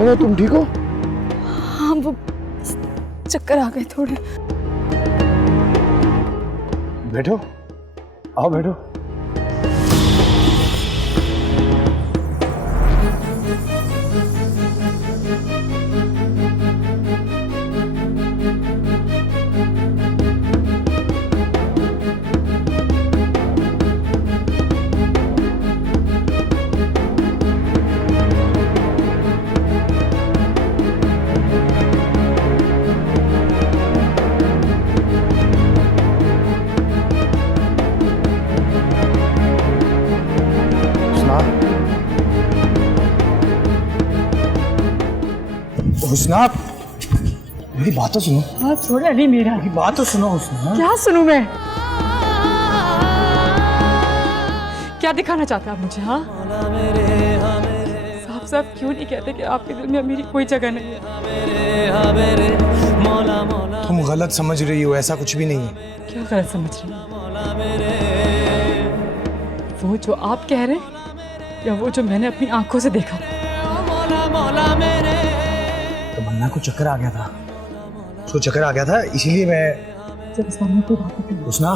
क्या हुआ, तुम ठीक हो? हाँ, वो चक्कर आ गए थोड़े। बैठो, आओ बैठो। हुस्ना, मेरी बात तो सुनो। हाँ छोड़े अली, मेरा मेरी बात तो सुनो हुस्ना। क्या सुनूं मैं? क्या दिखाना चाहते हैं आप मुझे? हाँ, साफ साफ क्यों नहीं कहते कि आपके दिल में मेरी कोई जगह नहीं है? तुम गलत समझ रही हो, ऐसा कुछ भी नहीं है। क्या गलत समझ रही हो? वो जो आप कह रहे हैं या वो जो मैंने अपनी आंखों से देखा? तमन्ना को चक्कर आ गया था, उसको चक्कर आ गया था, इसीलिए मैं। जब सामने कोई बात नहीं। हुस्ना,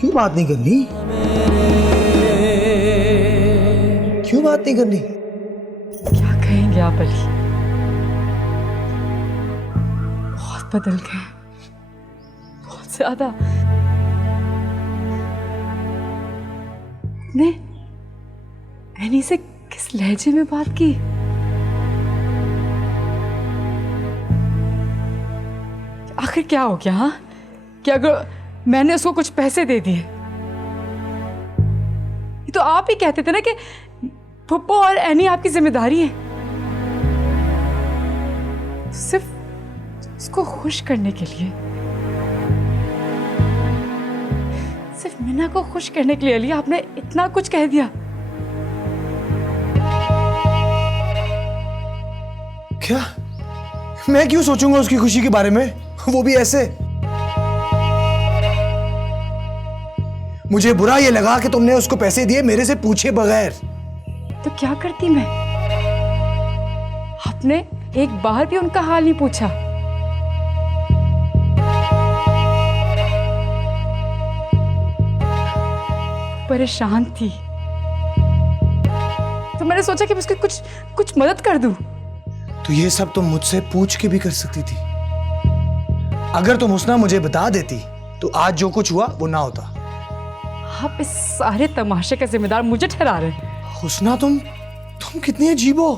क्यों बात नहीं करनी? क्यों बात नहीं करनी? क्या कहेंगे आप अली? बहुत बदल गए, बहुत ज्यादा। ने एनी से किस लहजे में बात की? आखिर क्या हो गया? हाँ, क्या अगर मैंने उसको कुछ पैसे दे दिए? ये तो आप ही कहते थे ना कि फुप्पो और एनी आपकी जिम्मेदारी है। सिर्फ उसको खुश करने के लिए, सिर्फ मीना को खुश करने के लिए आपने इतना कुछ कह दिया। क्या? मैं क्यों सोचूंगा उसकी खुशी के बारे में, वो भी ऐसे? मुझे बुरा ये लगा कि तुमने उसको पैसे दिए मेरे से पूछे बगैर। तो क्या करती मैं? आपने एक बार भी उनका हाल नहीं पूछा। परेशान थी तो मैंने सोचा कि मैं उसकी कुछ मदद कर दूं। तो ये सब तुम मुझसे पूछ के भी कर सकती थी। अगर तुम हुस्ना मुझे बता देती तो आज जो कुछ हुआ वो ना होता। आप इस सारे तमाशे का जिम्मेदार मुझे ठहरा रहे हैं। हुस्ना, तुम कितनी अजीब हो।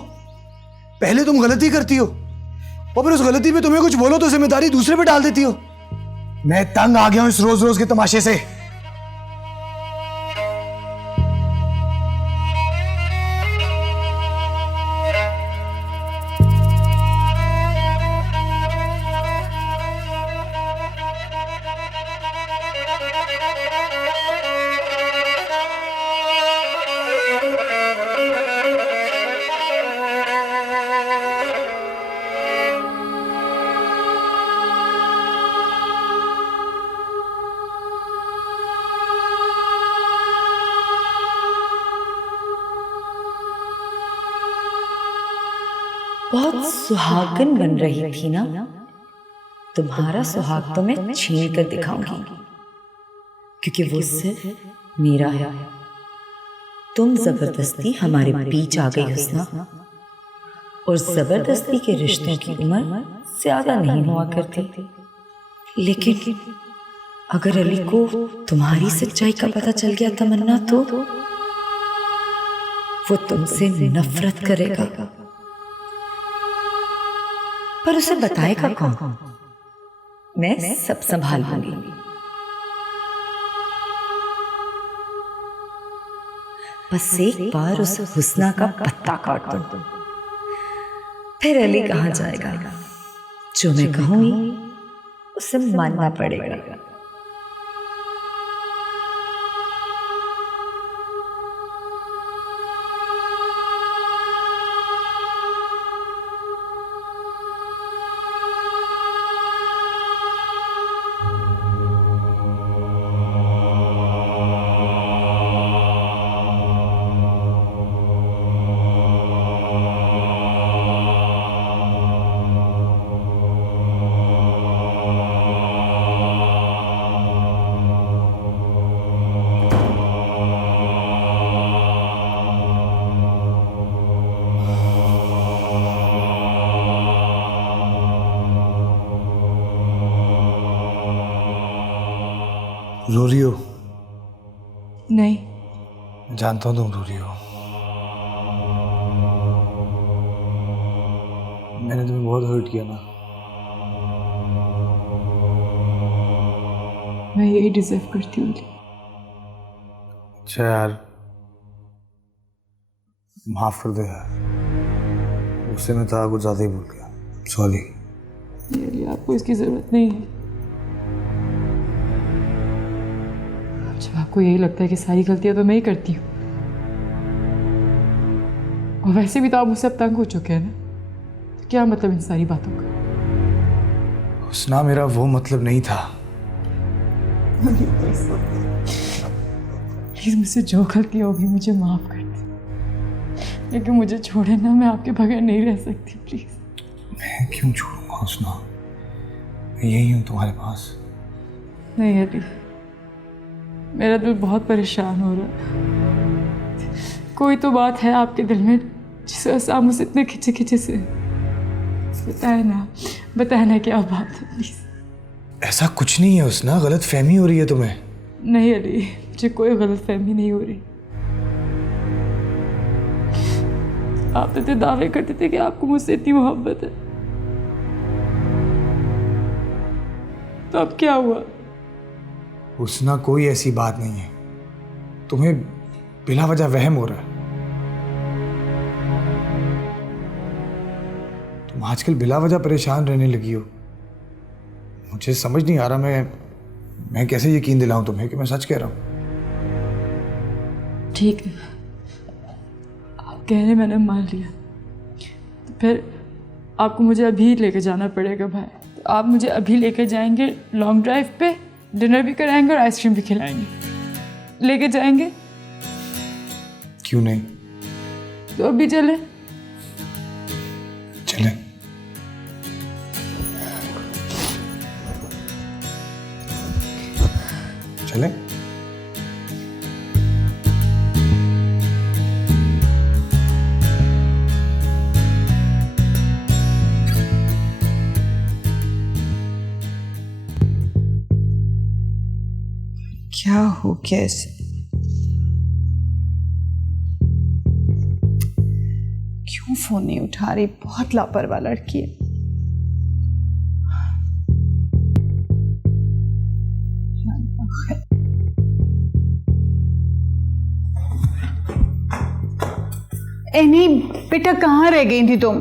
पहले तुम गलती करती हो और फिर उस गलती पे तुम्हें कुछ बोलो तो जिम्मेदारी दूसरे पे डाल देती हो। मैं तंग आ गया हूं इस रोज रोज के तमाशे से। बहुत सुहागन बन रही थी ना? तुम्हारा सुहाग तो मैं छीन कर दिखाऊंगी, क्योंकि वो सिर्फ मेरा है। तुम जबरदस्ती हमारे बीच आ गई हुस्ना, और जबरदस्ती के रिश्तों की उम्र ज्यादा नहीं हुआ करती। लेकिन अगर अली को तुम्हारी सच्चाई का पता चल गया तमन्ना, तो वो तुमसे नफरत करेगा। पर उसे बताएगा कौन? मैं सब संभाल लूंगी। बस एक बार उस हुस्ना का पत्ता काट दो, फिर अली कहाँ जाएगा? जो मैं कहूंगी उसे मानना पड़ेगा। री हो? नहीं, मैं जानता हूँ तुम रो रही हो। मैंने तुम्हें बहुत हर्ट किया ना। मैं यही डिजर्व करती हूँ। अच्छा यार, माफ कर दे यार, उससे मैं था कुछ ज़्यादा ही बोल गया। सॉरी। ये आपको इसकी ज़रूरत नहीं है। जब आपको यही लगता है कि सारी गलतियां तो मैं ही करती हूँ, और वैसे भी तो आप मुझसे अब तंग हो चुके हैं ना, तो क्या मतलब इन सारी बातों का? हुस्ना, मेरा वो मतलब नहीं था। प्लीज मुझसे जो गलती होगी मुझे माफ कर दे, लेकिन मुझे छोड़े ना, मैं आपके बगैर नहीं रह सकती। प्लीज। मैं क्यों छोड़ूंगा हुस्ना, मैं यही हूँ तुम्हारे पास। नहीं अली, मेरा दिल बहुत परेशान हो रहा है। कोई तो बात है आपके दिल में जिसे आप मुझसे इतने खिंचे खिंचे से बताए ना क्या बात है प्लीज। ऐसा कुछ नहीं है हुस्ना, गलत फहमी हो रही है तुम्हें। नहीं अली, मुझे कोई गलत फहमी नहीं हो रही। आप तो दावे करते थे कि आपको मुझसे इतनी मोहब्बत है, तो अब क्या हुआ? हुस्ना, कोई ऐसी बात नहीं है, तुम्हें बिला वजह वहम हो रहा है। तुम आजकल बिला वजह परेशान रहने लगी हो। मुझे समझ नहीं आ रहा मैं कैसे यकीन दिलाऊं तुम्हें कि मैं सच कह रहा हूं। ठीक है, आप कह रहे, मैंने मान लिया। तो फिर आपको मुझे अभी लेके जाना पड़ेगा भाई। तो आप मुझे अभी लेके जाएंगे लॉन्ग ड्राइव पे, डिनर भी कराएंगे और आइसक्रीम भी खिलाएंगे। लेके जाएंगे? क्यों नहीं, तो अभी चले? चले। चले। क्या हो गया इसे? क्यों फोन नहीं उठा रही? बहुत लापरवाह लड़की है। एनी बेटा, कहाँ रह गई थी तुम?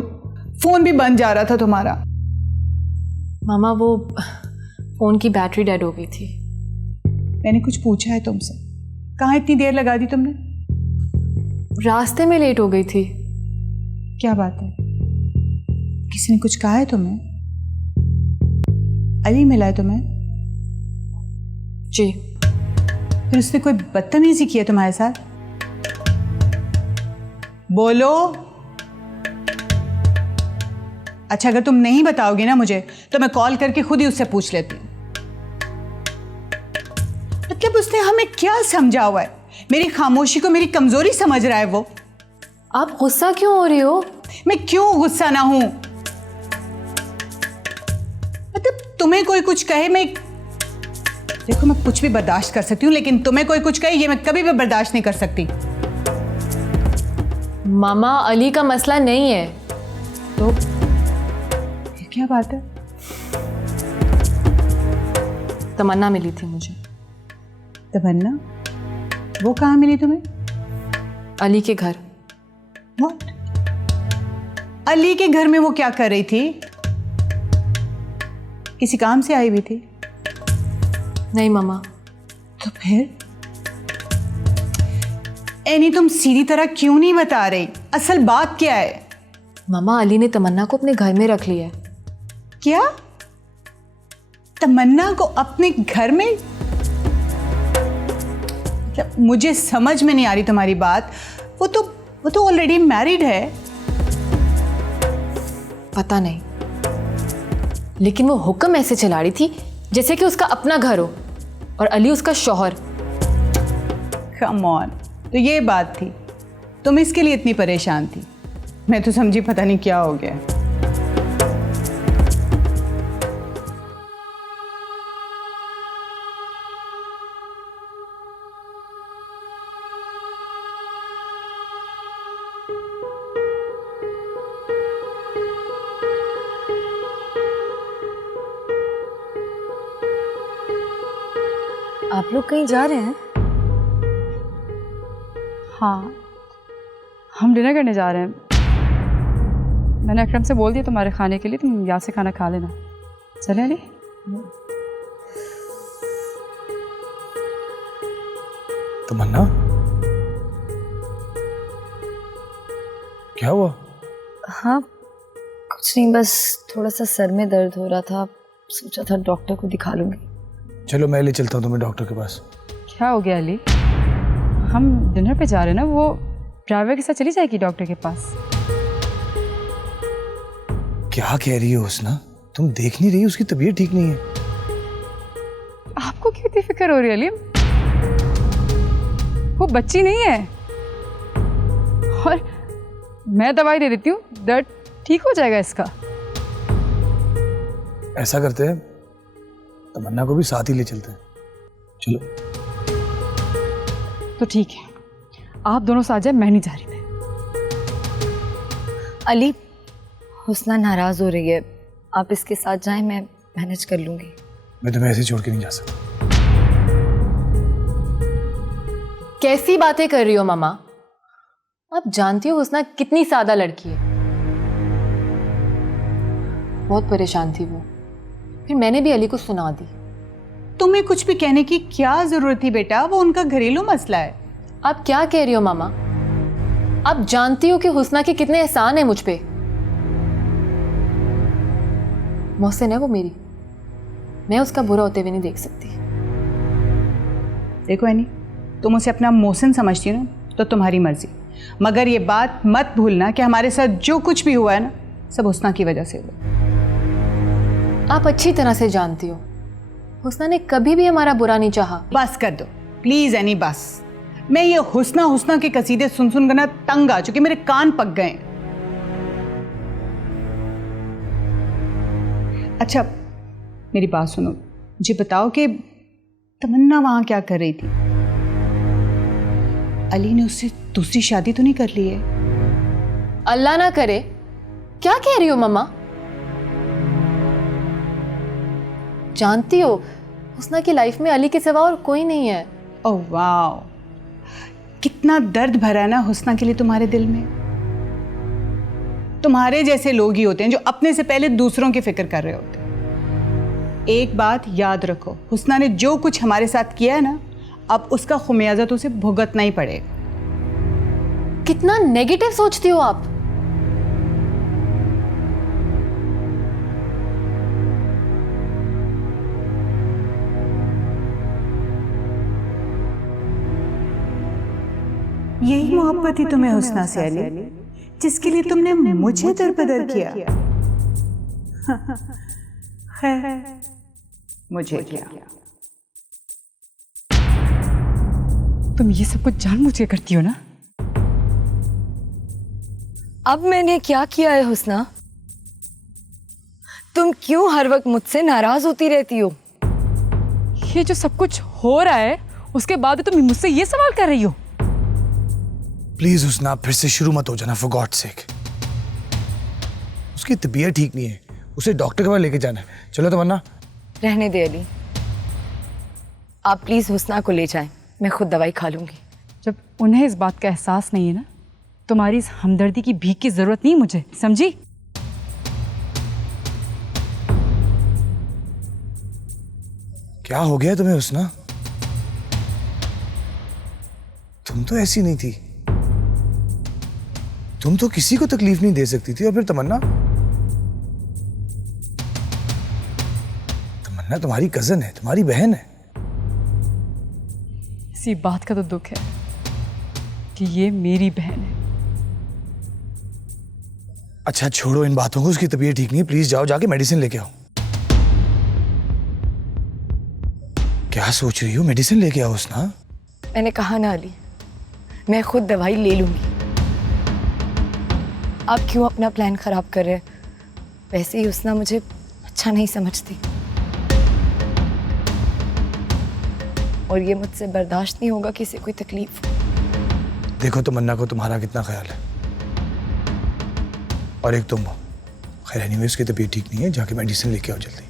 फोन भी बंद जा रहा था तुम्हारा। मामा वो फोन की बैटरी डेड हो गई थी। मैंने कुछ पूछा है तुमसे? कहाँ इतनी देर लगा दी तुमने? रास्ते में लेट हो गई थी। क्या बात है? किसी ने कुछ कहा है तुम्हें? अली मिला है तुम्हें? जी। फिर उसने कोई बदतमीजी की है तुम्हारे साथ? बोलो। अच्छा, अगर तुम नहीं बताओगे ना मुझे, तो मैं कॉल करके खुद ही उससे पूछ लेती हूँ। मतलब उसने हमें क्या समझा हुआ है? मेरी खामोशी को मेरी कमजोरी समझ रहा है वो। आप गुस्सा क्यों हो रही हो? मैं क्यों गुस्सा ना हूं? मतलब तुम्हें कोई कुछ कहे, मैं देखो, मैं कुछ भी बर्दाश्त कर सकती हूँ, लेकिन तुम्हें कोई कुछ कहे ये मैं कभी भी बर्दाश्त नहीं कर सकती। मामा, अली का मसला नहीं है। तो ये क्या बात है? तमन्ना मिली थी मुझे। तमन्ना? वो कहाँ मिली तुम्हें? अली के घर। What? अली के घर में वो क्या कर रही थी? किसी काम से आई हुई थी? नहीं मामा। तो फिर एनी, तुम सीधी तरह क्यों नहीं बता रही? असल बात क्या है? मामा, अली ने तमन्ना को अपने घर में रख लिया है। क्या? तमन्ना को अपने घर में? मतलब मुझे समझ में नहीं आ रही तुम्हारी बात। वो तो ऑलरेडी मैरिड है। पता नहीं, लेकिन वो हुक्म ऐसे चला रही थी जैसे कि उसका अपना घर हो और अली उसका शौहर। कम ऑन, तो ये बात थी? तुम इसके लिए इतनी परेशान थी? मैं तो समझी पता नहीं क्या हो गया। लोग कहीं जा रहे हैं? हाँ, हम डिनर करने जा रहे हैं। मैंने अकरम से बोल दिया तुम्हारे खाने के लिए, तुम यहाँ से खाना खा लेना। चले अली? तमन्ना, क्या हुआ? हाँ, कुछ नहीं, बस थोड़ा सा सर में दर्द हो रहा था, सोचा था डॉक्टर को दिखा लूंगी। चलो मैं ले चलता हूँ तुम्हें डॉक्टर के पास। क्या हो गया अली? हम डिनर पे जा रहे हैं ना, वो ड्राइवर के साथ चली जाएगी डॉक्टर के पास। क्या कह रही हो हुस्ना? तुम देख नहीं रही उसकी तबीयत ठीक नहीं है। आपको क्यों इतनी फिक्र हो रही है अली? वो बच्ची नहीं है, और मैं दवाई दे देती हूँ, दर्द ठीक हो जाएगा इसका। ऐसा करते हैं, तमन्ना को भी साथ ही ले चलते हैं। चलो। तो ठीक है, आप दोनों साथ जाए, मैं नहीं जा रही। अली, हुस्ना नाराज हो रही है, आप इसके साथ जाएं, मैं मैनेज कर लूंगी। मैं तुम्हें ऐसे छोड़ के नहीं जा सकता। कैसी बातें कर रही हो मामा? आप जानती हो हुस्ना कितनी सादा लड़की है। बहुत परेशान थी वो, फिर मैंने भी अली को सुना दी। तुम्हें कुछ भी कहने की क्या जरूरत थी बेटा, वो उनका घरेलू मसला है। आप क्या कह रही हो मामा? आप जानती हो कि हुस्ना के कितने एहसान है मुझ पे। मोहसिन है वो मेरी, मैं उसका बुरा होते हुए नहीं देख सकती। देखो एनी, तुम उसे अपना मोहसिन समझती हो ना, तो तुम्हारी मर्जी, मगर ये बात मत भूलना कि हमारे साथ जो कुछ भी हुआ है ना, सब हुस्ना की वजह से हुआ। आप अच्छी तरह से जानती हो हुस्ना ने कभी भी हमारा बुरा नहीं चाहा। बस कर दो प्लीज एनी, बस। मैं ये हुस्ना हुस्ना के कसीदे सुन सुन कर ना तंग आ चुकी, मेरे कान पक गए। अच्छा मेरी बात सुनो, मुझे बताओ कि तमन्ना वहां क्या कर रही थी? अली ने उससे दूसरी शादी तो नहीं कर ली है? अल्लाह ना करे, क्या कह रही हो मम्मा? जानती हो हुस्ना की लाइफ में अली के सिवा और कोई नहीं है। ओह वाह, कितना दर्द भरा है ना हुस्ना के लिए तुम्हारे दिल में। तुम्हारे जैसे लोग ही होते हैं जो अपने से पहले दूसरों की फिक्र कर रहे होते हैं। एक बात याद रखो, हुस्ना ने जो कुछ हमारे साथ किया है ना, अब उसका खुमियाजा तो उसे भुगतना ही पड़ेगा। कितना नेगेटिव सोचती हो आप। यही मोहब्बत ही तुम्हें हुस्ना से अली, जिसके लिए तुमने मुझे दरबदर किया। खैर, मुझे क्या, तुम ये सब कुछ जानबूझ के करती हो ना? अब मैंने क्या किया है हुस्ना? तुम क्यों हर वक्त मुझसे नाराज होती रहती हो? ये जो सब कुछ हो रहा है उसके बाद तुम मुझसे ये सवाल कर रही हो? प्लीज हुस्ना, फिर से शुरू मत हो जाना, फॉर गॉड सेक। उसकी तबीयत ठीक नहीं है, उसे डॉक्टर के पास लेके जाना है। चलो तमन्ना। रहने दे अली, आप प्लीज हुस्ना को ले जाएं, मैं खुद दवाई खा लूंगी। जब उन्हें इस बात का एहसास नहीं है ना, तुम्हारी इस हमदर्दी की भीख की जरूरत नहीं मुझे, समझी? क्या हो गया तुम्हें हुस्ना? तुम तो ऐसी नहीं थी, तुम तो किसी को तकलीफ नहीं दे सकती थी। और फिर तमन्ना, तमन्ना तुम्हारी कजन है, तुम्हारी बहन है। इसी बात का तो दुख है कि ये मेरी बहन है। अच्छा छोड़ो इन बातों को, उसकी तबीयत ठीक नहीं है, प्लीज जाओ, जाके मेडिसिन लेके आओ। क्या सोच रही हो? मेडिसिन लेके आओ हुस्ना। मैंने कहा ना अली, मैं खुद दवाई ले लूंगी। आप क्यों अपना प्लान खराब कर रहे हैं? वैसे ही हुस्ना मुझे अच्छा नहीं समझती, और ये मुझसे बर्दाश्त नहीं होगा किसी कोई तकलीफ। देखो तमन्ना को तुम्हारा कितना ख्याल है, और एक तुम हो। खैर एनीवे, उसकी तबीयत ठीक नहीं है, जाके मेडिसिन लेके आओ जल्दी।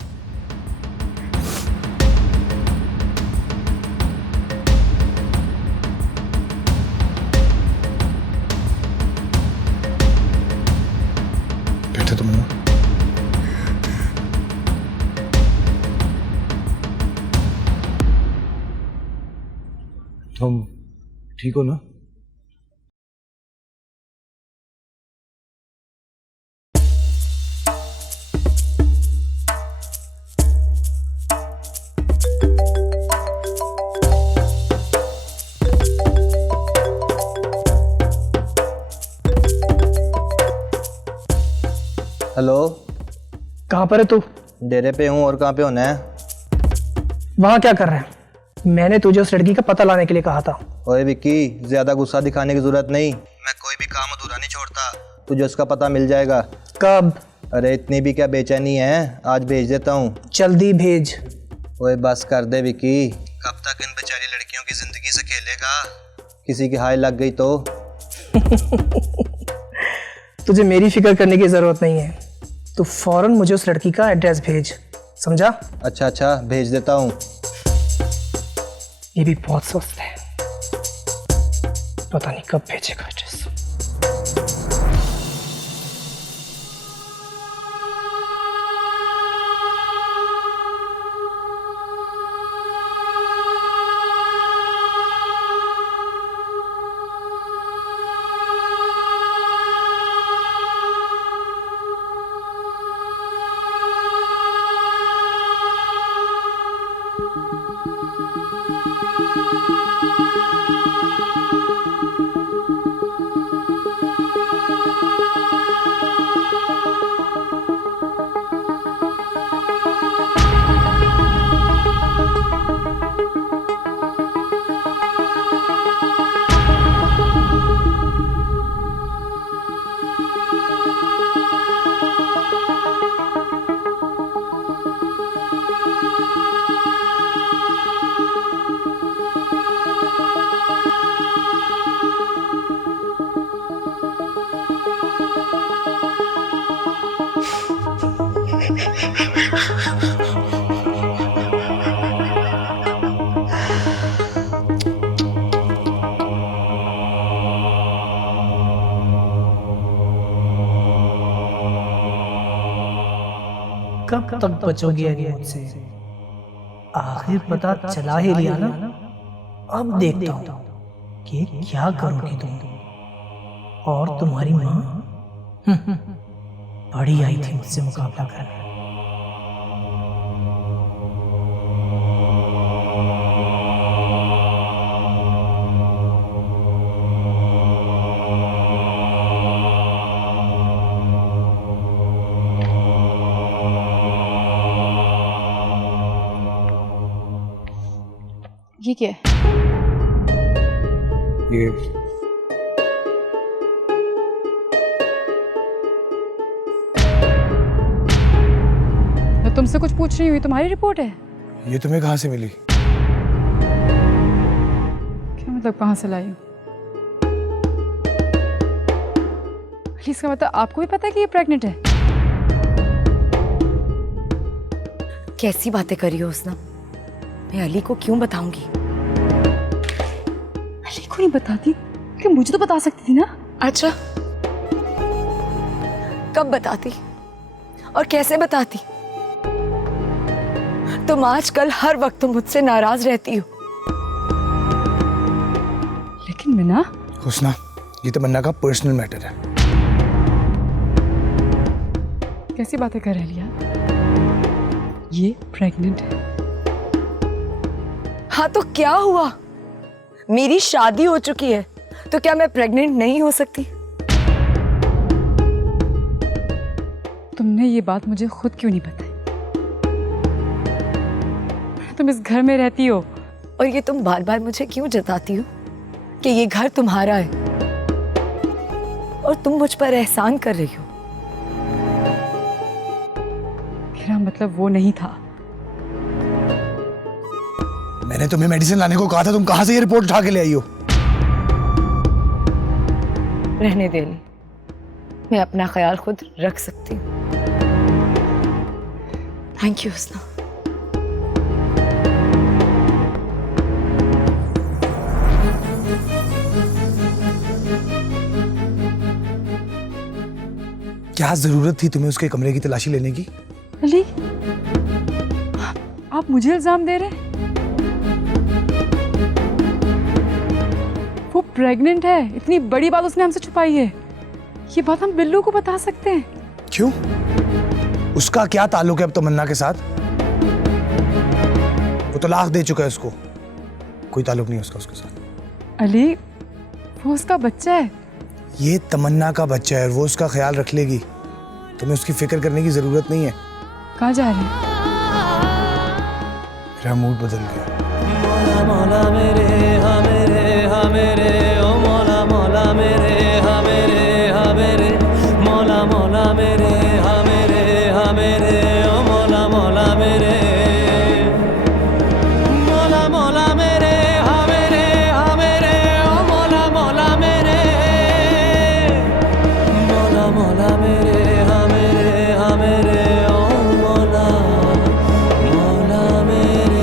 ठीक हो ना? हेलो। कहाँ पर है तू? डेरे पे हूँ, और कहाँ पे होना है? वहाँ क्या कर रहा है? मैंने तुझे उस लड़की का पता लाने के लिए कहा था। ओए विक्की, ज्यादा गुस्सा दिखाने की जरूरत नहीं। मैं कोई भी काम अधूरा नहीं छोड़ता। तुझे उसका पता मिल जाएगा। कब? अरे इतनी भी क्या बेचैनी है, आज भेज देता हूँ। जल्दी भेज। ओए बस कर दे विक्की, कब तक इन बेचारी लड़कियों की जिंदगी से खेलेगा? किसी की हाय लग गई तो? तुझे मेरी फिक्र करने की जरूरत नहीं है। तू फौरन मुझे उस लड़की का एड्रेस भेज, समझा? अच्छा अच्छा, भेज देता हूँ। ये भी बहुत सुस्त है, पता नहीं कब भेजेगा एड्रेस। कब तक बचोगी अभी मुझसे? आखिर पता चला ही लिया ना। अब देखता हूँ कि क्या करोगी तुम। और तुम्हारी माँ बड़ी आई थी मुझसे मुकाबला करने। ये क्या है? ये मैं तुमसे कुछ पूछ रही हूँ, ये तुम्हारी रिपोर्ट है? ये तुम्हें कहाँ से मिली? क्या मतलब कहाँ से लाई हूँ? इसका मतलब आपको भी पता है कि ये प्रेग्नेंट है? कैसी बातें करी हो उसने? मैं अली को क्यों बताऊंगी? अली को नहीं बताती कि मुझे तो बता सकती थी ना। अच्छा, कब बताती और कैसे बताती? तुम आजकल हर वक्त मुझसे नाराज रहती हो। लेकिन मीना, हुस्ना, ये तमन्ना का पर्सनल मैटर है। कैसी बातें कर रही लिया? ये प्रेग्नेंट है। हाँ तो क्या हुआ? मेरी शादी हो चुकी है, तो क्या मैं प्रेग्नेंट नहीं हो सकती? तुमने ये बात मुझे खुद क्यों नहीं बताई? तुम इस घर में रहती हो और ये तुम बार बार मुझे क्यों जताती हो कि ये घर तुम्हारा है और तुम मुझ पर एहसान कर रही हो? मेरा मतलब वो नहीं था। मैंने तुम्हें मेडिसिन लाने को कहा था, तुम कहाँ से ये रिपोर्ट उठा के ले आई हो? रहने दे ली, मैं अपना ख्याल खुद रख सकती हूँ। थैंक यू हुस्ना। क्या जरूरत थी तुम्हें उसके कमरे की तलाशी लेने की? अली, आप मुझे इल्जाम दे रहे हैं? वो प्रेग्नेंट है, इतनी बड़ी बात उसने हमसे छुपाई है। ये बात हम बिल्लू को बता सकते हैं। क्यों? उसका क्या ताल्लुक है अब तमन्ना के साथ? वो तलाक दे चुका है उसको, कोई ताल्लुक नहीं है उसका उसके साथ। अली, वो उसका बच्चा है। ये तमन्ना का बच्चा है और वो उसका ख्याल रख लेगी, तुम्हें उसकी फिक्र करने की जरूरत नहीं है। कहाँ जा रहे हैं? मेरा मूड बदल गया। मौला मौला मेरे हा मेरे हा मेरे ओ मौला मौला मेरे हा मेरे हा मेरे मौला मौला मेरे हा मेरे हा मेरे ओ मौला मौला मेरे मौला मौला मेरे हा मेरे हा मेरे ओ मौला मौला मेरे मौला मौला मेरे हा मेरे हा मेरे ओ मौला मौला मेरे।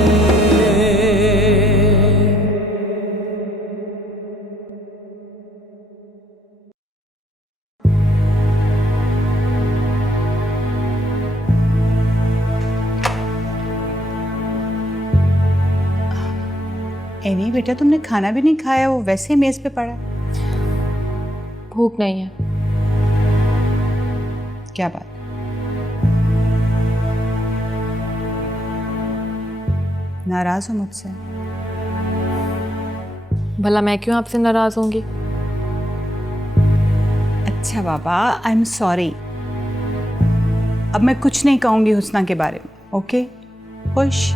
नहीं बेटा, तुमने खाना भी नहीं खाया, वो वैसे ही मेज पे पड़ा। भूख नहीं है। क्या बात? नाराज हो मुझसे? भला मैं क्यों आपसे नाराज होंगी? अच्छा बाबा, आई एम सॉरी। अब मैं कुछ नहीं कहूंगी हुस्ना के बारे में, ओके? खुश?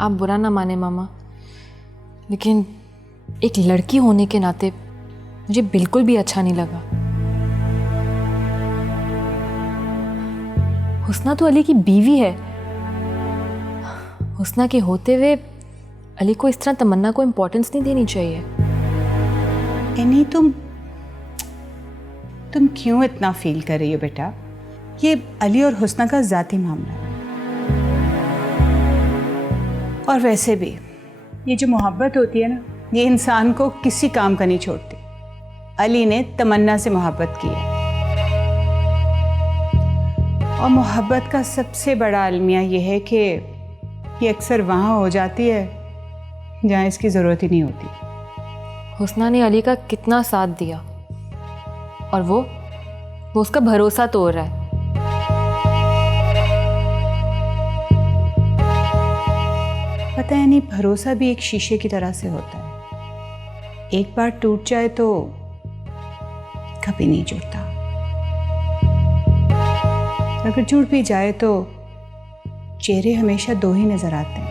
आप बुरा ना माने मामा, लेकिन एक लड़की होने के नाते मुझे बिल्कुल भी अच्छा नहीं लगा। हुस्ना तो अली की बीवी है। हुस्ना के होते हुए अली को इस तरह तमन्ना को इम्पोर्टेंस नहीं देनी चाहिए। नहीं, तुम क्यों इतना फील कर रही हो बेटा? ये अली और हुस्ना का ज़ाती मामला है। और वैसे भी ये जो मोहब्बत होती है ना, ये इंसान को किसी काम का नहीं छोड़ती। अली ने तमन्ना से मोहब्बत की है, और मोहब्बत का सबसे बड़ा अलमिया ये है कि ये अक्सर वहाँ हो जाती है जहाँ इसकी ज़रूरत ही नहीं होती। हुस्ना ने अली का कितना साथ दिया और वो उसका भरोसा तोड़ रहा है। पता है नहीं, भरोसा भी एक शीशे की तरह से होता है। एक बार टूट जाए तो कभी नहीं जुड़ता। अगर जुड़ भी जाए तो चेहरे हमेशा दो ही नजर आते हैं।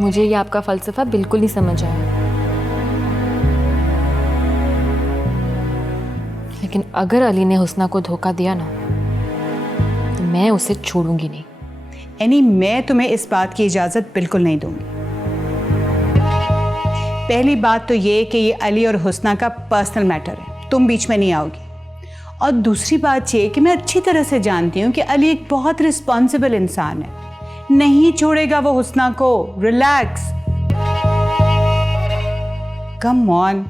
मुझे ये आपका फलसफा बिल्कुल नहीं समझ आया, लेकिन अगर अली ने हुस्ना को धोखा दिया ना, तो मैं उसे छोड़ूंगी नहीं। मैं तुम्हें इस बात की इजाज़त बिल्कुल नहीं दूंगी। पहली बात तो ये कि ये अली और हुस्ना का पर्सनल मैटर है, तुम बीच में नहीं आओगी। और दूसरी बात ये कि मैं अच्छी तरह से जानती हूँ कि अली एक बहुत रिस्पॉन्सिबल इंसान है, नहीं छोड़ेगा वो हुस्ना को। Relax, come on.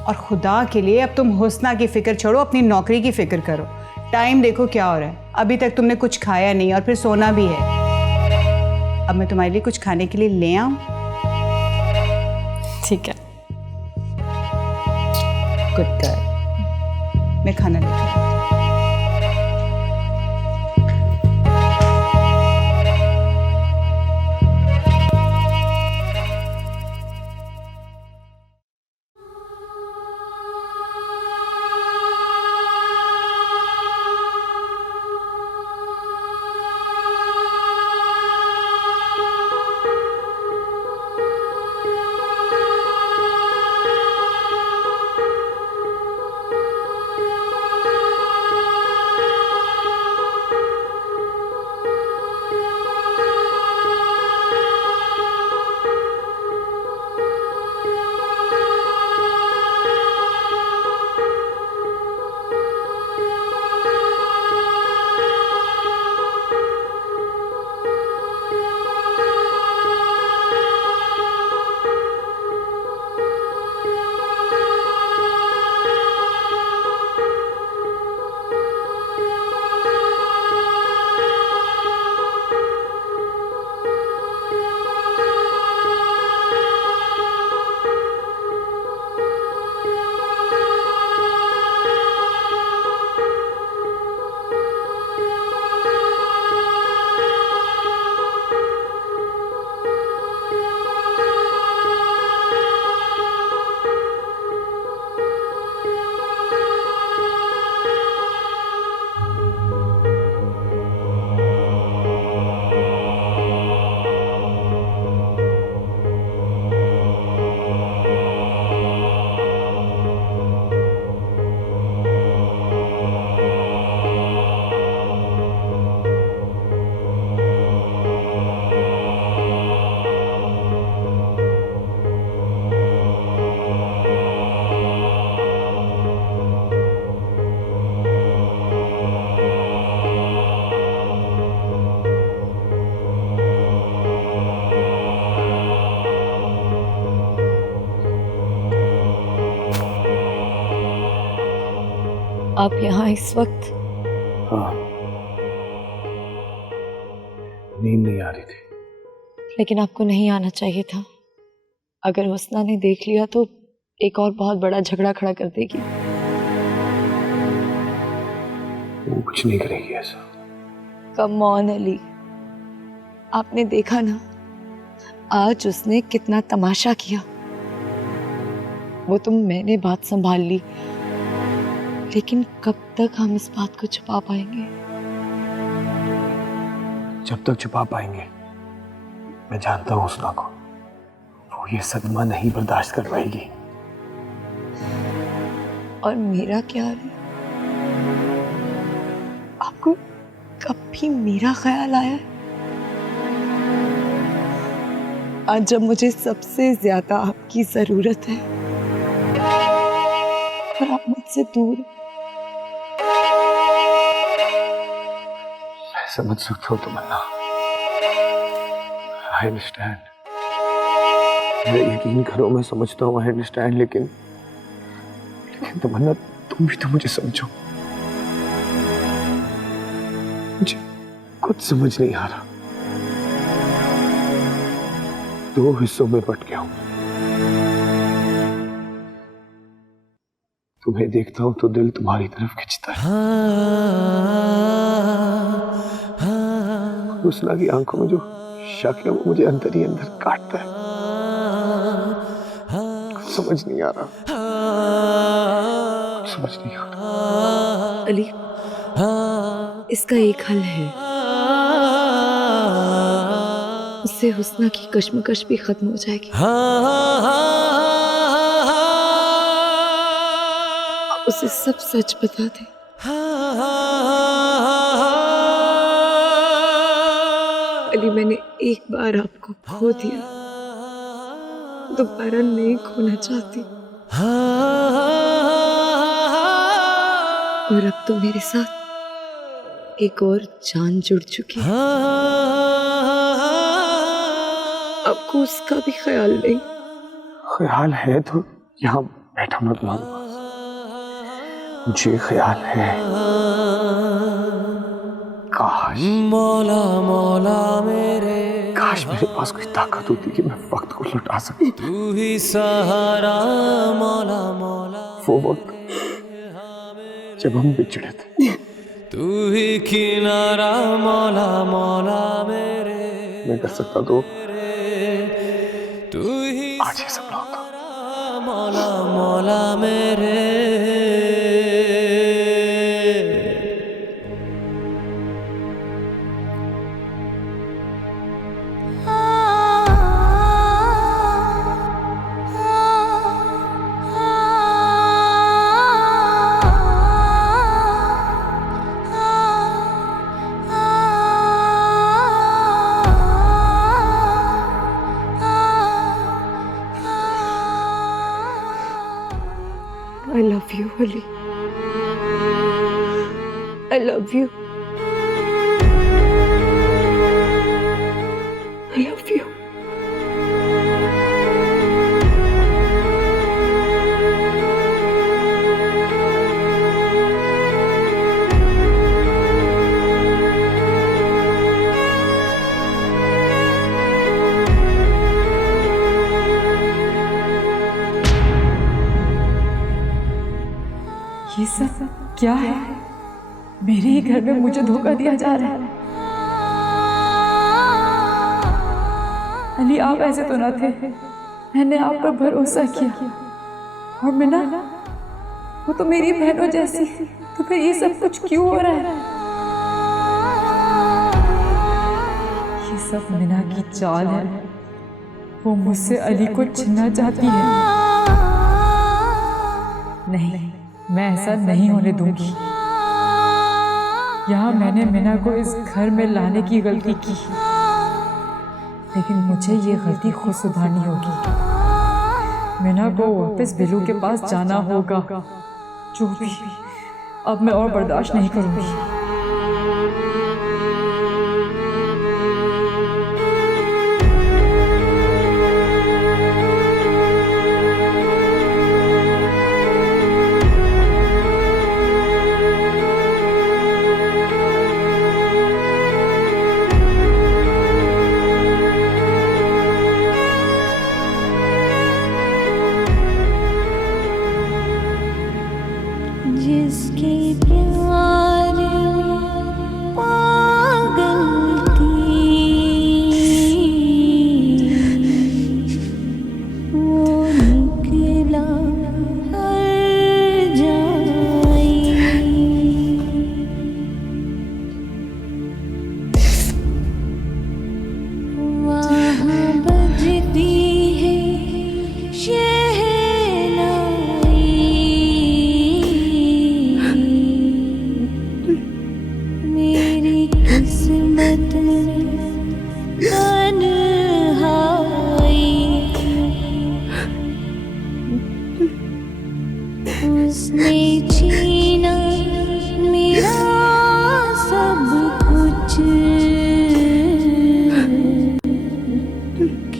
और खुदा के लिए अब तुम हुस्ना की फिक्र छोड़ो, अपनी नौकरी की फिक्र करो। टाइम देखो क्या हो रहा है, अभी तक तुमने कुछ खाया नहीं और फिर सोना भी है। अब मैं तुम्हारे लिए कुछ खाने के लिए ले आऊं? ठीक है। गुड गर्ल, मैं खाना लेकर आती हूं। आप यहाँ इस वक्त? हाँ, नींद नहीं आ रही थी। लेकिन आपको नहीं आना चाहिए था। अगर हुस्ना ने देख लिया तो एक और बहुत बड़ा झगड़ा खड़ा कर देगी। वो कुछ नहीं करेगी ऐसा। कम ऑन अली, आपने देखा ना आज उसने कितना तमाशा किया। वो तो मैंने बात संभाल ली, लेकिन कब तक हम इस बात को छुपा पाएंगे? जब तक छुपा पाएंगे, मैं जानता हूँ हुस्ना को, वो ये सदमा नहीं बर्दाश्त कर पाएगी। और मेरा क्या है? आपको कभी मेरा ख्याल आया है? आज जब मुझे सबसे ज्यादा आपकी जरूरत है और आप मुझसे दूर हैं। मैं समझ सकता हूँ तमन्ना, आई अंडरस्टैंड। मैं यकीन करो, मैं समझता हूँ, आई अंडरस्टैंड। लेकिन तमन्ना, तुम भी तो मुझे समझो। मुझे कुछ समझ नहीं आ रहा। दो हिस्सों में बट गया हूं। तुम्हें देखता हूं तो दिल तुम्हारी तरफ खिंचता है। हुस्ना की आंखों में जो शक है वो मुझे अंदर ही अंदर काटता है। कुछ समझ नहीं आ रहा, कुछ समझ नहीं आ रहा। अली, इसका एक हल है। उससे हुस्ना की कश्मकश भी खत्म हो जाएगी। आप उसे सब सच बता दें। अली, मैंने एक बार आपको खो दिया, दोबारा नहीं खोना चाहती। और अब तो मेरे साथ एक और जान जुड़ चुकी है। आपको उसका भी ख्याल नहीं? ख्याल है तो यहाँ बैठा मत मानो। मुझे ख्याल है। काश मौला मौला मेरे, काश मेरे पास कोई ताकत होती कि मैं वक्त को लौटा सकता। तू ही सहारा मौला मौला, वो वक्त जब हम बिछड़े थे। तू ही किनारा मौला मौला मेरे, मैं कर सकता तो तू ही आज ये सब ना होता। मौला मौला मेरे। I love you, Ali. I love you. I love you. ये सब क्या है? मेरे ही घर में मुझे धोखा दिया जा रहा है। अली, आप ऐसे तो ना थे। मैंने आप पर भरोसा किया। और मिना, वो तो मेरी बहनों जैसी, तो फिर ये सब कुछ क्यों हो रहा है? ये सब मिना की चाल है। वो मुझसे अली को छीनना चाहती है। नहीं, मैं ऐसा नहीं होने दूंगी। यहाँ मैंने मिना को इस घर में लाने की गलती की, लेकिन मुझे ये गलती खुद सुधारनी होगी। मिना को वापस बिलू के पास जाना होगा। जो भी, अब मैं और बर्दाश्त नहीं करूंगी।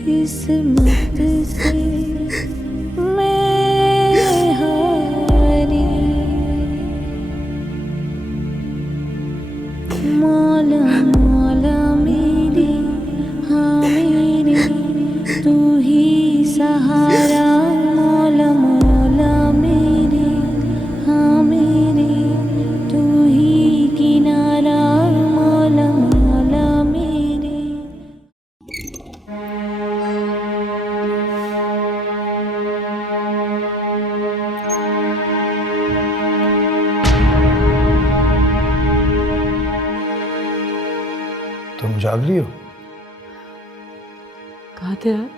किस्मत से मैं हारी, मौला मौला मेरे, हाँ मेरे तू ही सहारा, मौला मौला मेरे, हाँ मेरे तू ही किनारा, मौला मौला मेरे। तुम जाग रही हो? कहाँ थे आप?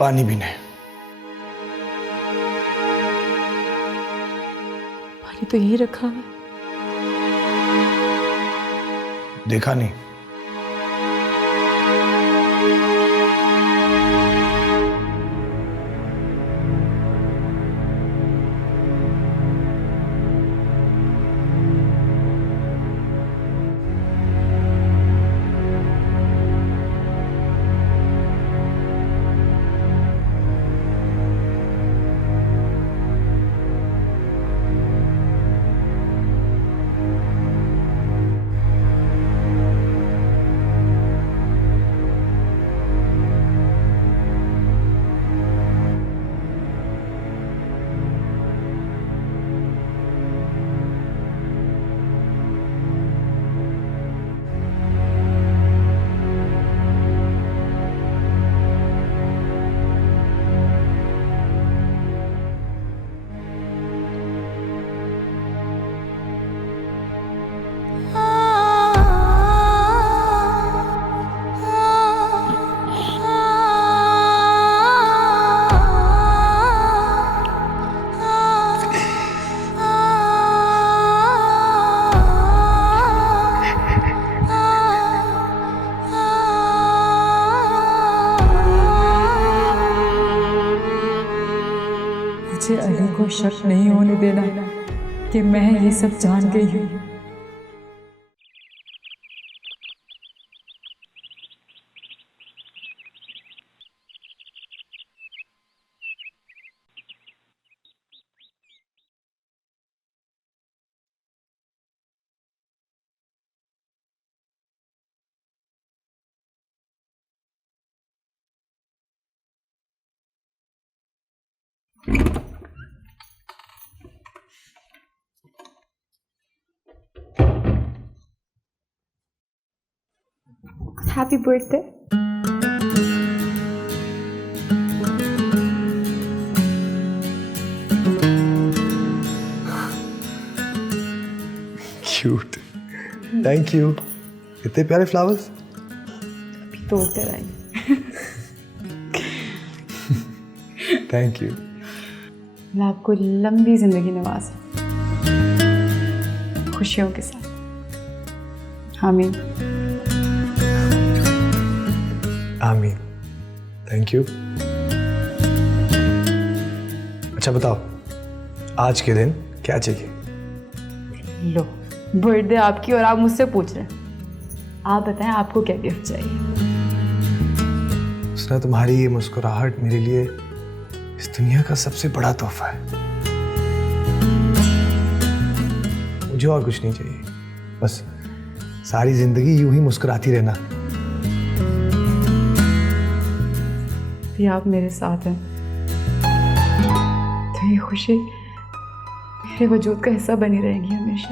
पानी पीने। पानी तो यही रखा हुआ है। देखा नहीं? मुझे अली को शक नहीं होने देना कि मैं ये सब जान गई हूँ। Happy birthday. Cute, thank you. इतने प्यारे फ्लावर्स। अभी तोड़ते रहेंगे। Thank you. मैं आपको लंबी जिंदगी नवाज खुशियों के साथ। आमीन। आमीन। Thank you. अच्छा बताओ, आज के दिन क्या चाहिए? लो, बर्थडे आपकी और आप मुझसे पूछ रहे हैं। आप बताएं आपको क्या गिफ्ट चाहिए? उसने तुम्हारी ये मुस्कुराहट मेरे लिए इस दुनिया का सबसे बड़ा तोहफा है। मुझे और कुछ नहीं चाहिए, बस सारी जिंदगी यूं ही मुस्कुराती रहना। भी आप मेरे साथ हैं तो ये खुशी मेरे वजूद का हिस्सा बनी रहेगी हमेशा।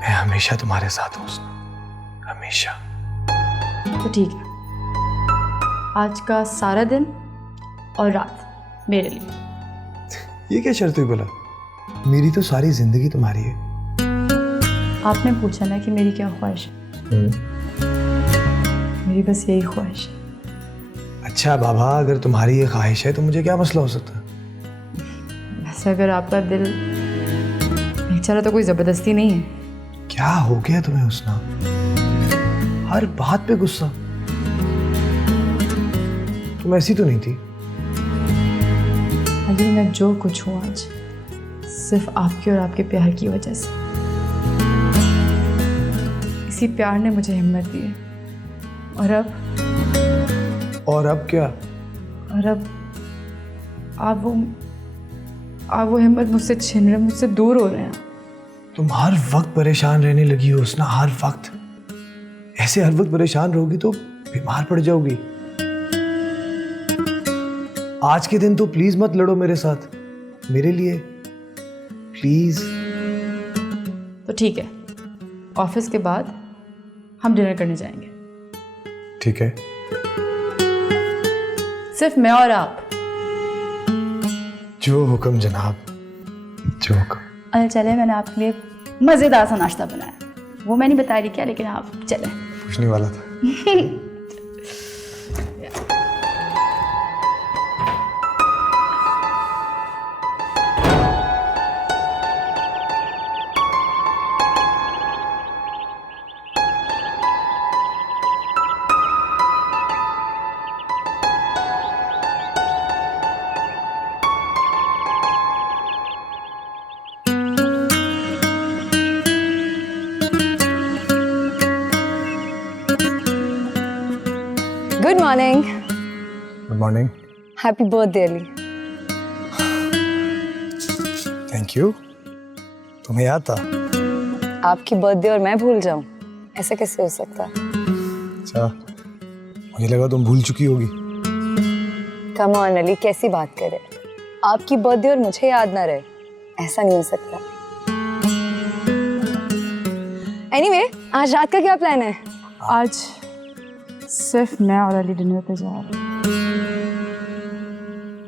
मैं हमेशा तुम्हारे साथ हूँ, हमेशा। तो ठीक है, आज का सारा दिन और रात मेरे लिए। ये क्या शर्त हुई बोला? मेरी तो सारी जिंदगी तुम्हारी है। आपने पूछा ना कि मेरी क्या ख्वाहिश है। मेरी बस यही ख्वाहिश है। अच्छा बाबा, अगर तुम्हारी ये ख्वाहिश है तो मुझे क्या मसला हो सकता? वैसे अगर आपका दिल नहीं चाह रहा तो कोई जबरदस्ती नहीं है। क्या हो गया तुम्हें हुस्ना? हर बात पे गुस्सा। तुम ऐसी तो नहीं थी। अली, मैं जो कुछ हूँ आज सिर्फ आपके और आपके प्यार की वजह से। इसी प्यार ने मुझे हिम्मत दी है। और अब क्या? और अब आप वो हिम्मत मुझसे छीन रहे, मुझसे दूर हो रहे हैं। तुम हर वक्त परेशान रहने लगी हो उसना, हर वक्त। ऐसे हर वक्त परेशान रहोगी तो बीमार पड़ जाओगी। आज के दिन तो प्लीज मत लड़ो मेरे साथ, मेरे लिए प्लीज। तो ठीक है, ऑफिस के बाद हम डिनर करने जाएंगे। ठीक है। सिर्फ मैं और आप। जो हुक्म जनाब, जो हुक्म। अरे चले, मैंने आपके लिए मज़ेदार सा नाश्ता बनाया। वो मैं नहीं बता रही क्या, लेकिन आप चले। पूछने वाला था। Good morning. Good morning. Happy birthday Ali. Thank you. तुम्हें याद था? आपकी बर्थडे और मैं भूल जाऊं, ऐसा कैसे हो सकता? अच्छा, मुझे लगा तुम भूल चुकी होगी। कम ऑन अली, कैसी बात करे? आपकी बर्थडे और मुझे याद ना रहे, ऐसा नहीं हो सकता। एनीवे, आज रात का क्या प्लान है? आज सिर्फ मैं और अली डिनर पे जा रहे हैं।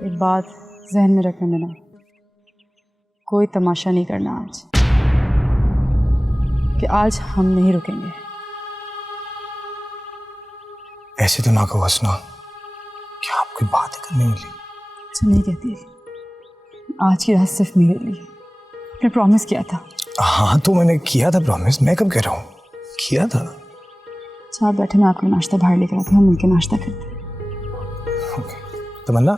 एक बात जहन में रखना मेरा, कोई तमाशा नहीं करना आज, कि आज हम नहीं रुकेंगे। ऐसे तो ना कहो हसना, क्या आपकी बातें करने मिली? अच्छा नहीं कहती, आज की रात सिर्फ मेरे लिए, मैंने प्रॉमिस किया था। हाँ तो मैंने किया था प्रॉमिस, मैं कब कह रहा हूँ, किया था। अच्छा आप बैठे, मैं आपको नाश्ता बाहर लेकर आती हूँ, हम मिलकर नाश्ता करते हैं। ओके। तमन्ना,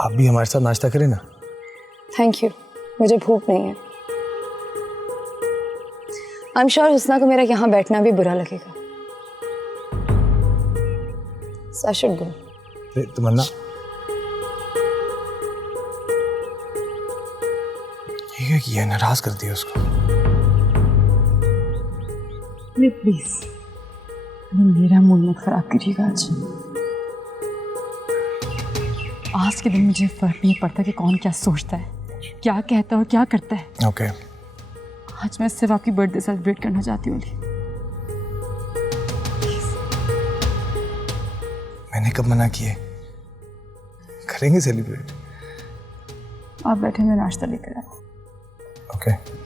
आप भी हमारे साथ नाश्ता करें ना। थैंक यू, मुझे भूख नहीं है। आई एम श्योर हुस्ना को मेरा यहाँ बैठना भी बुरा लगेगा। So I should go. तमन्ना, ये किया, नाराज कर दिया उसको। प्लीज मेरा मूड मत खराब करिएगा आज के दिन मुझे फर्क नहीं पड़ता कि कौन क्या सोचता है, क्या कहता है और क्या करता है। ओके। आज मैं सिर्फ आपकी बर्थडे सेलिब्रेट करना चाहती हूँ। मैंने कब मना किए? करेंगे सेलिब्रेट। आप बैठे, मैं नाश्ता लेकर आती हूँ। ओके।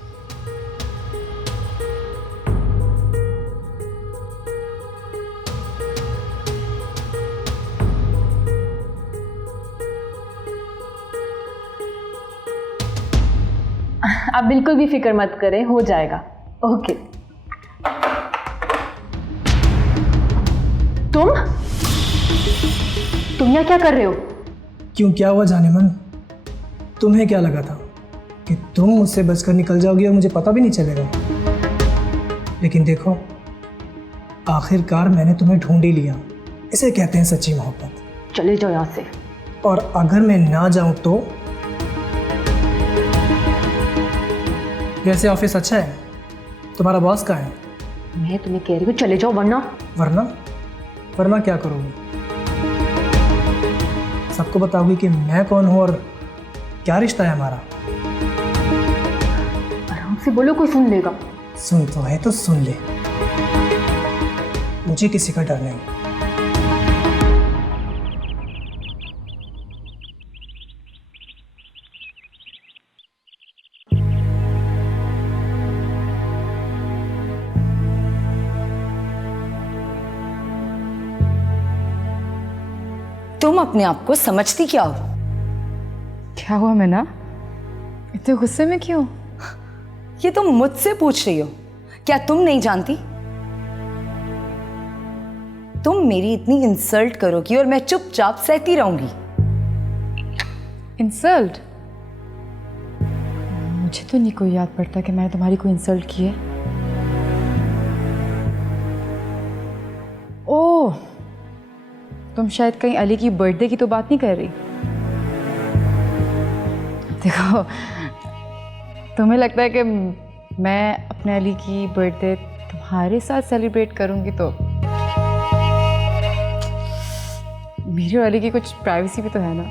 आप बिल्कुल भी फिक्र मत करें, हो जाएगा। ओके। तुम यहाँ क्या कर रहे हो? क्यों, क्या हुआ जाने मन? तुम्हें क्या लगा था कि तुम मुझसे बचकर निकल जाओगी और मुझे पता भी नहीं चलेगा? लेकिन देखो, आखिरकार मैंने तुम्हें ढूंढ ही लिया। इसे कहते हैं सच्ची मोहब्बत। चले जाओ यहाँ से। और अगर मैं ना जाऊं तो? वैसे ऑफिस अच्छा है, तुम्हारा बॉस कहाँ है? मैं तुम्हें कह रही हूँ चले जाओ, वरना वरना क्या करोगे? सबको बताओगी कि मैं कौन हूँ और क्या रिश्ता है हमारा? आराम से बोलो, कोई सुन लेगा। सुन तो है तो सुन ले, मुझे किसी का डर नहीं। तुम अपने आप को समझती क्या हो? क्या हुआ मैना, इतने गुस्से में क्यों? ये तुम मुझसे पूछ रही हो, क्या तुम नहीं जानती? तुम मेरी इतनी इंसल्ट करोगी और मैं चुपचाप सहती रहूंगी। इंसल्ट? मुझे तो नहीं कोई याद पड़ता कि मैंने तुम्हारी कोई इंसल्ट की है। तुम शायद कहीं अली की बर्थडे की तो बात नहीं कर रही? देखो, तुम्हें लगता है कि मैं अपने अली की बर्थडे तुम्हारे साथ सेलिब्रेट करूंगी तो मेरी और अली की कुछ प्राइवेसी भी तो है ना।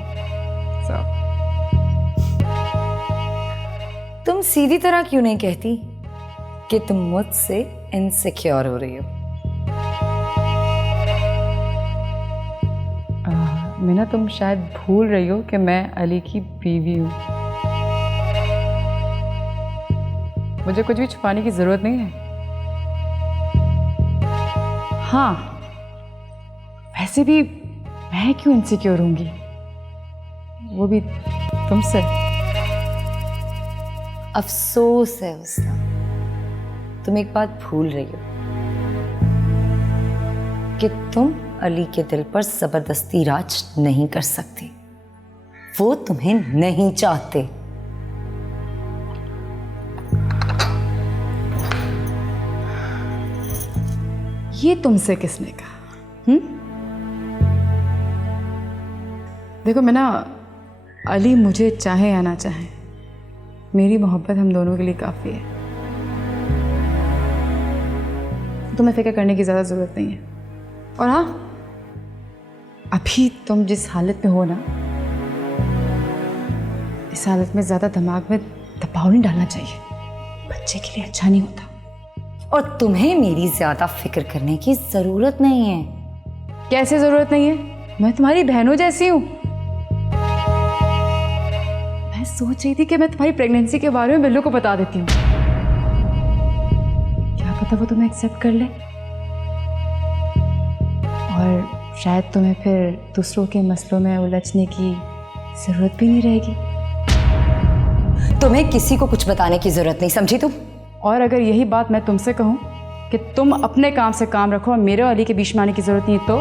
तुम सीधी तरह क्यों नहीं कहती कि तुम मुझसे इनसिक्योर हो रही हो? मीना, तुम शायद भूल रही हो कि मैं अली की बीवी हूँ। मुझे कुछ भी छुपाने की जरूरत नहीं है। हाँ, वैसे भी मैं क्यों इनसिक्योर होंगी, वो भी तुमसे। अफसोस है हुस्ना, तुम एक बात भूल रही हो कि तुम अली के दिल पर जबरदस्ती राज नहीं कर सकती। वो तुम्हें नहीं चाहते। ये तुमसे किसने कहा? देखो मीना, अली मुझे चाहे या ना चाहे, मेरी मोहब्बत हम दोनों के लिए काफ़ी है। तुम्हें फिक्र करने की ज़्यादा ज़रूरत नहीं है। और हाँ, अभी तुम जिस हालत में हो ना, इस हालत में ज़्यादा दिमाग में दबाव नहीं डालना चाहिए, बच्चे के लिए अच्छा नहीं होता। और तुम्हें मेरी ज़्यादा फिक्र करने की ज़रूरत नहीं है। कैसे ज़रूरत नहीं है? मैं तुम्हारी बहनों जैसी हूँ। मैं सोच रही थी कि मैं तुम्हारी प्रेगनेंसी के बारे में बिल्लू को बता देती हूँ, क्या पता वो तुम्हें एक्सेप्ट कर ले और शायद तुम्हें फिर दूसरों के मसलों में उलझने की ज़रूरत भी नहीं रहेगी। तुम्हें किसी को कुछ बताने की ज़रूरत नहीं, समझी तुम? और अगर यही बात मैं तुमसे कहूँ कि तुम अपने काम से काम रखो और मेरे और अली के बीच में आने की ज़रूरत नहीं है तो?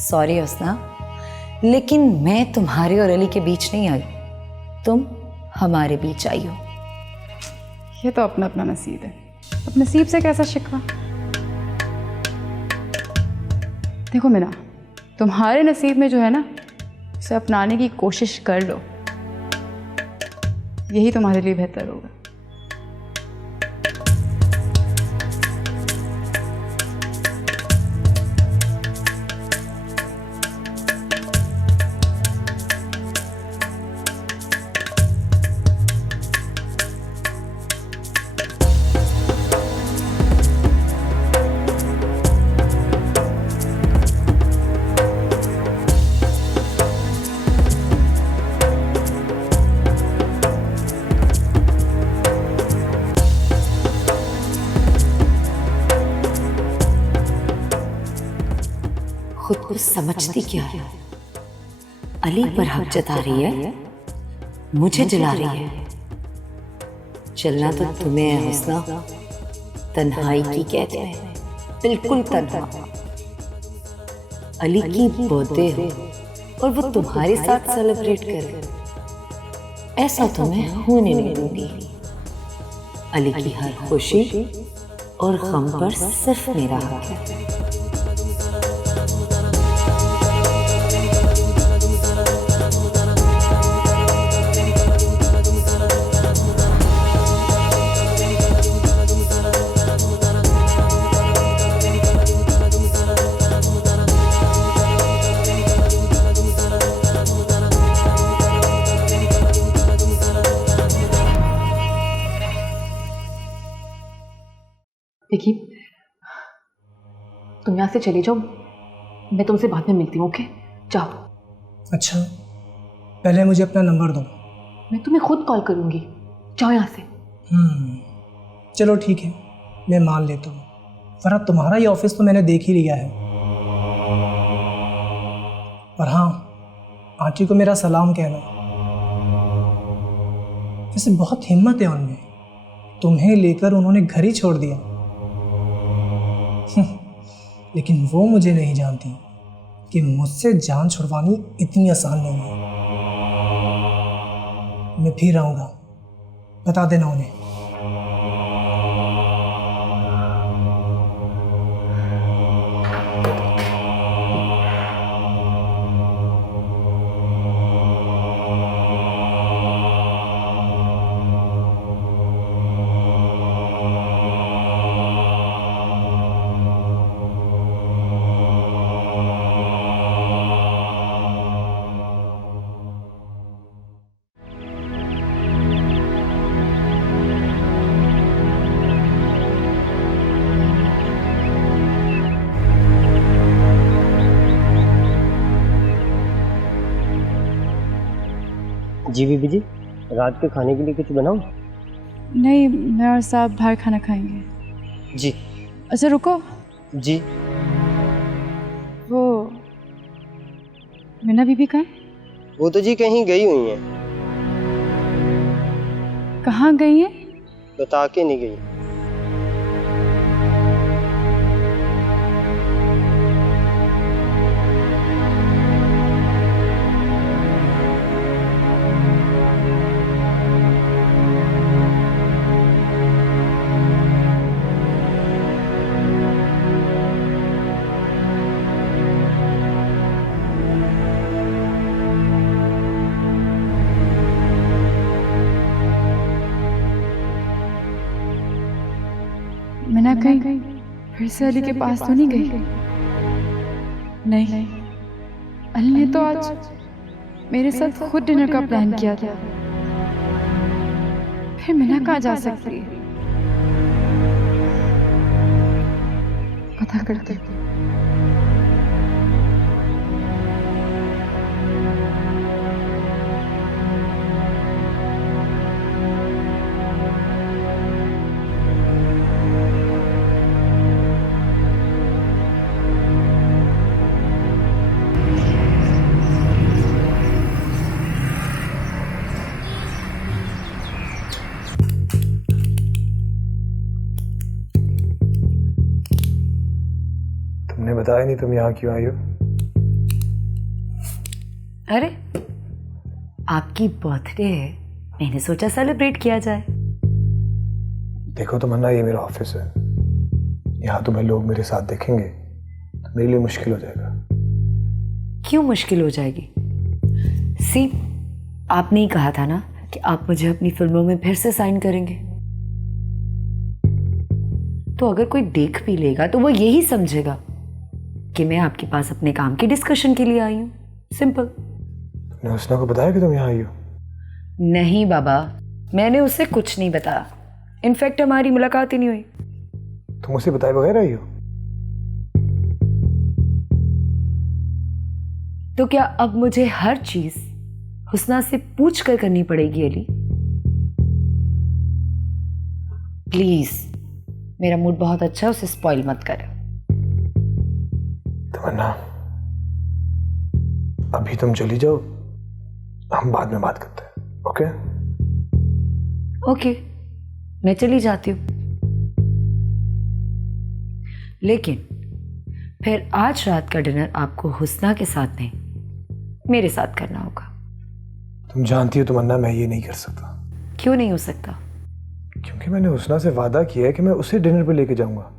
सॉरी हुस्ना, लेकिन मैं तुम्हारे और अली के बीच नहीं आई, तुम हमारे बीच आई हो। ये तो अपना अपना नसीब है। अब नसीब से कैसा शिकवा? देखो मीना, तुम्हारे नसीब में जो है ना, उसे अपनाने की कोशिश कर लो, यही तुम्हारे लिए बेहतर होगा। खुद को समझती क्या है? अली पर हक जता रही है, मुझे जला रही है। चलना तो तुम्हें है हुस्ना, तन्हाई की कैद में, बिल्कुल तन्हा। अली की बर्थडे हो और वो तुम्हारे साथ सेलिब्रेट करे, ऐसा तो मैं होने नहीं दूंगी। अली की हर खुशी और गम पर सिर्फ मेरा हक है। देखिए, तुम यहाँ से चले जाओ, मैं तुमसे बाद में मिलती हूँ। ओके, जाओ। अच्छा, पहले मुझे अपना नंबर दो। मैं तुम्हें खुद कॉल करूँगी, जाओ यहाँ से। चलो ठीक है, मैं मान लेता हूँ, वरना तुम्हारा ये ऑफिस तो मैंने देख ही लिया है। और हाँ, आंटी को मेरा सलाम कहना। वैसे बहुत हिम्मत है उनमें, तुम्हें लेकर उन्होंने घर ही छोड़ दिया। लेकिन वो मुझे नहीं जानती कि मुझसे जान छुड़वानी इतनी आसान नहीं है। मैं फिर आऊँगा, बता देना उन्हें। जी बीबी जी, रात के खाने के लिए कुछ बनाऊं? नहीं, मैं और साहब बाहर खाना खाएंगे। जी। अच्छा रुको, जी। वो मीना बीबी कहाँ है? वो तो जी कहीं गई हुई हैं। कहाँ गई है? बता के नहीं गई। मीना कहीं फिर से अली के पास तो नहीं गई? नहीं, अली ने तो आज मेरे साथ खुद डिनर का प्लान किया था। फिर मीना कहाँ जा सकती है? पता करते हैं। तुमने बताया नहीं तुम यहाँ क्यों आई हो? अरे आपकी बर्थडे है, मैंने सोचा सेलिब्रेट किया जाए। देखो तमन्ना, ये मेरा ऑफिस है। यहाँ तुम्हें लोग मेरे साथ देखेंगे तो मेरे लिए मुश्किल हो जाएगा। क्यों मुश्किल हो जाएगी? सी, आपने ही कहा था ना कि आप मुझे अपनी फिल्मों में फिर से साइन करेंगे। तो अगर कोई देख भी लेगा तो वो यही समझेगा कि मैं आपके पास अपने काम की डिस्कशन के लिए आई हूँ। सिंपल। तुमने हुस्ना को बताया कि तुम यहाँ आई हो? नहीं बाबा, मैंने उसे कुछ नहीं बताया। इनफैक्ट हमारी मुलाकात ही नहीं हुई। तुम उसे बताए बगैर आई हो? तो क्या अब मुझे हर चीज हुस्ना से पूछ कर करनी पड़ेगी अली? प्लीज, मेरा मूड बहुत अच्छा है, उसे स्पॉइल मत कर। तमन्ना, अभी तुम चली जाओ, हम बाद में बात करते हैं। ओके? ओके, मैं चली जाती हूँ, लेकिन फिर आज रात का डिनर आपको हुस्ना के साथ नहीं, मेरे साथ करना होगा। तुम जानती हो तमन्ना, मैं ये नहीं कर सकता। क्यों नहीं हो सकता? क्योंकि मैंने हुस्ना से वादा किया है कि मैं उसे डिनर पे लेके जाऊंगा।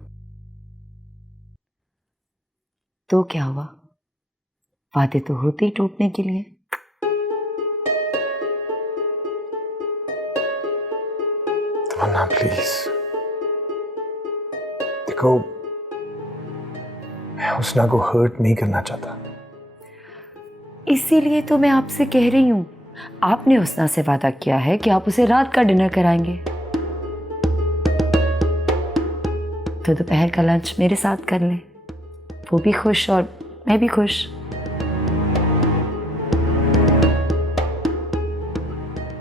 तो क्या हुआ? वादे तो होते ही टूटने के लिए। तमन्ना प्लीज, देखो मैं हुस्ना को हर्ट नहीं करना चाहता। इसीलिए तो मैं आपसे कह रही हूं, आपने हुस्ना से वादा किया है कि आप उसे रात का डिनर कराएंगे, तो दोपहर का लंच मेरे साथ कर लें। वो भी खुश और मैं भी खुश।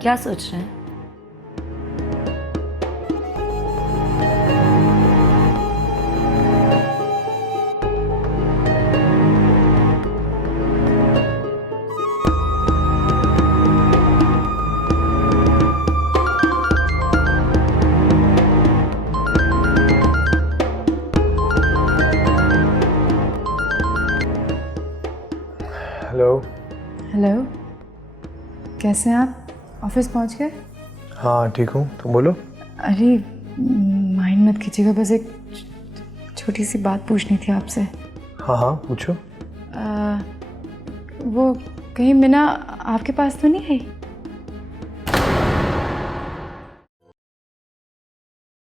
क्या सोच रहे हैं? हेलो। हेलो, कैसे हैं आप? ऑफिस पहुंच गए? हाँ ठीक हूँ, तुम बोलो। अरे माइंड मत कीजिएगा, बस एक छोटी सी बात पूछनी थी आपसे। हाँ हाँ पूछो। वो कहीं मीना आपके पास तो नहीं है?